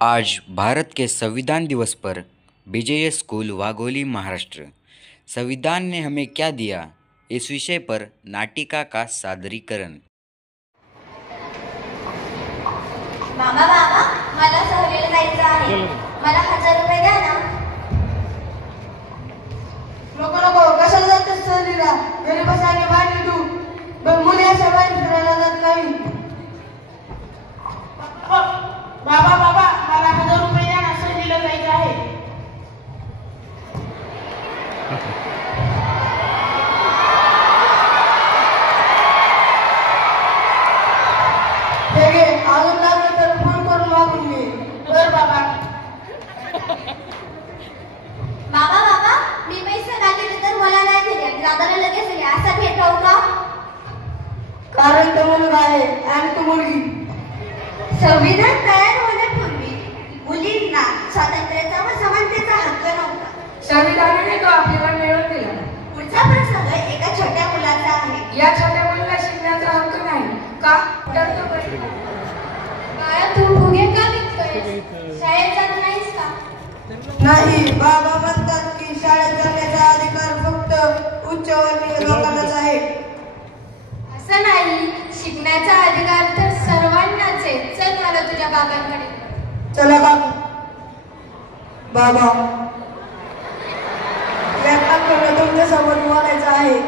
आज भारत के संविधान दिवस पर BJS स्कूल वाघोली महाराष्ट्र। संविधान ने हमें क्या दिया, इस विषय पर नाटिका का सादरीकरण। मामा बाबा, मला सहलीला जायचं आहे, मला 1000 रुपये द्या ना। नको नको, कशाला जातेस सहलीला? घरी बसाने बाहेर तू, पण मुली अशा बाहेर फिरायला जात नाही। बाबा बाबा, मला 1000 रुपये द्या ना, सहलीला जायचं आहे। हे घे, अजून लागलं तर फोन करून मागून घे। बर बाबा। बाबा बाबा, मी पैसे मागितले तर मला नाही दिले, दादाला लगेच दिले, असा भेट राहू का? कारण तो मुलगा आहे आणि तू मुलगी। संविधान तयार होण्यापूर्वी मुलींना स्वातंत्र्याचा व समानतेचा हक्क नव्हता। संविधानाने तो आपल्याला मिळवून दिला। पुढचा प्रसंग एका छोट्या मुलाचा आहे। या छोट्या मुलीला शिकण्याचा हक्क नाही का? तर तो बाळा, तू फुगे का विकतोय? शाळेत जात नाहीस का? नाही, बाबा म्हणतात की शाळेत जाण्याचा अधिकार फक्त उच्चवर्णीय लोकांनाच आहे। असं नाही, शिकण्याचा अधिकार तर सर्वांनाच आहे। चल मला तुझ्या बाबांकडे। चला बाबा। बाबा, आपल्याला तुमच्यासोबत बोलायचं आहे।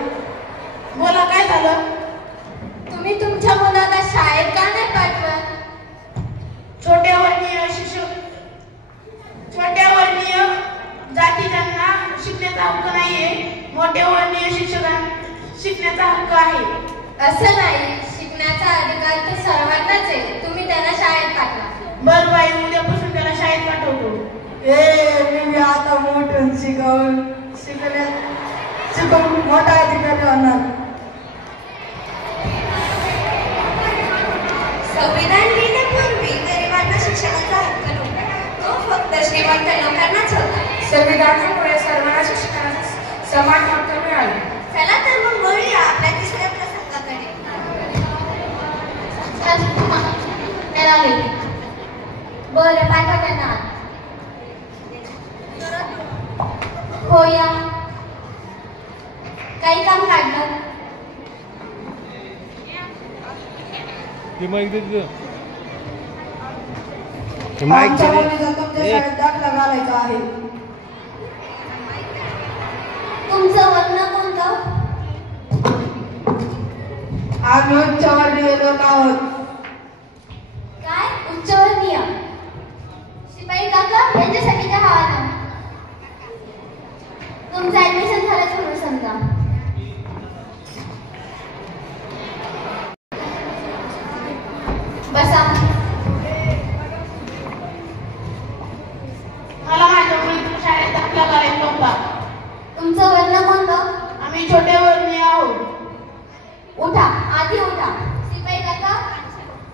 बोला, काय झालं? तुम्ही तुमच्या मुलाला शाळेत का नाही पाठवत? छोट्या वर्णीय जातींना शिकण्याचा हक्क नाहीये, मोठ्या वर्णीय शिक्षकांना शिकण्याचा हक्क आहे। असं नाही, शिकण्याचा अधिकार तर सर्वांनाच आहे। तुम्ही त्यांना शाळेत पाठवा। बर बाई, उद्यापासून त्याला शाळेत पाठवतो। मी आता मोठं शिकून मोठा अधिकारी होणार। संविधान लिहिण्यापूर्वी गरिबांना शिक्षणाचा हक्क नव्हता, तो फक्त श्रीमंत लोकांनाच होता। संविधानामुळे सर्वांना शिक्षणाचा समान हक्क मिळाला। चला तर मग वळूया आपल्या तिसऱ्या प्रसंगाकडे। बरं, पाठवा त्यांना। हो या, काही काम काढलं? आमच्या मुलीचा तुमच्या शाळेत दाखला घालायचा आहे। तुमचं वर्ण कोणतं? आम्ही उच्चवर्णीय लोक आहोत। काय उच्चवर्णीय? शिपाई काका, यांच्यासाठी काय हवा ना? तुमचं ऍडमिशन झालंच म्हणून समजा। बसा। मला माझ्या मुलीच्या शाळेत दाखला घालायचा होता। तुमचं वर्ण कोणतं? आम्ही छोटे वर्णीय आहोत। उठा, आधी उठा। शिपाई काका,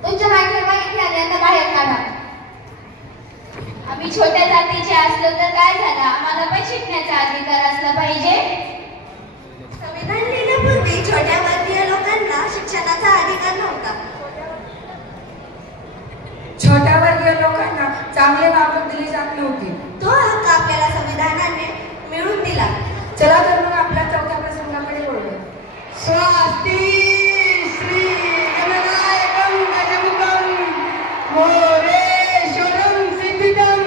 तुमच्या मागे इथे आल्यानंतर बाहेर काढा। आम्ही छोट्या जातीचे असलो तर काय झालं, आम्हाला पण शिकण्याचा अधिकार असला पाहिजे। संविधान लिहिण्यापूर्वी छोट्या वर्गीय लोकांना शिक्षणाचा अधिकार नव्हता। छोट्या वर्गीय लोकांना चांगले वागणूक दिली जात नव्हती। तो हक्क आपल्याला संविधानाने मिळवून दिला। चला तर मग आपल्या चौथ्या प्रसंगाकडे वळूया। स्वस्ति श्री गणनायकं गजमुखं मोरेश्वरं सिद्धिदं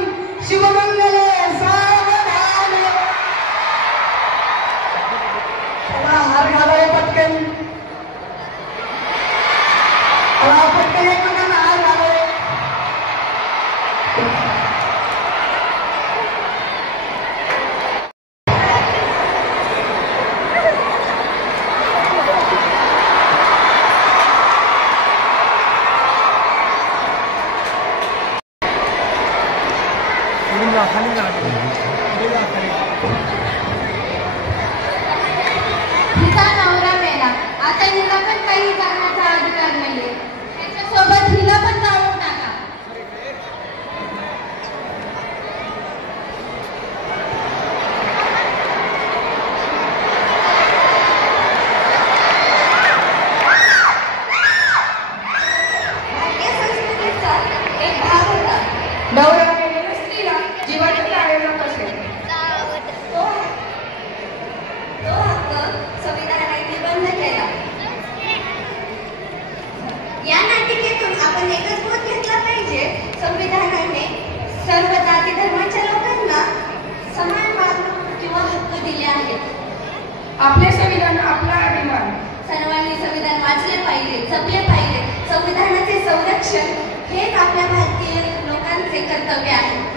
शुभमंगल सावधान। चला, हार घालावे पटकन। पटकन एकमेकांना हार घालावे। हिचा नवरा मेला, आता हिला पण काही करण्याचा अधिकार नाहीये। त्याच्यासोबत हिला पण जाळून टाका। भारतीय संस्कृतीचा एक भाग होता। नवरा केलेल्या स्त्रीला जीवाचं जाळे नको असेल. तो हक्क संविधानाने बंद केला. या नाटिकेतून आपण एकच बोध घेतला पाहिजे. संविधानाने सर्व जाती धर्माच्या लोकांना समान वागणूक किंवा हक्क दिले आहेत. आपले संविधान आपला अभिमान. सर्वांनी संविधान वाचले पाहिजे, जपले पाहिजे. संविधानाचे संरक्षण हेच आपल्या भारतीय लोकांचे कर्तव्य आहे.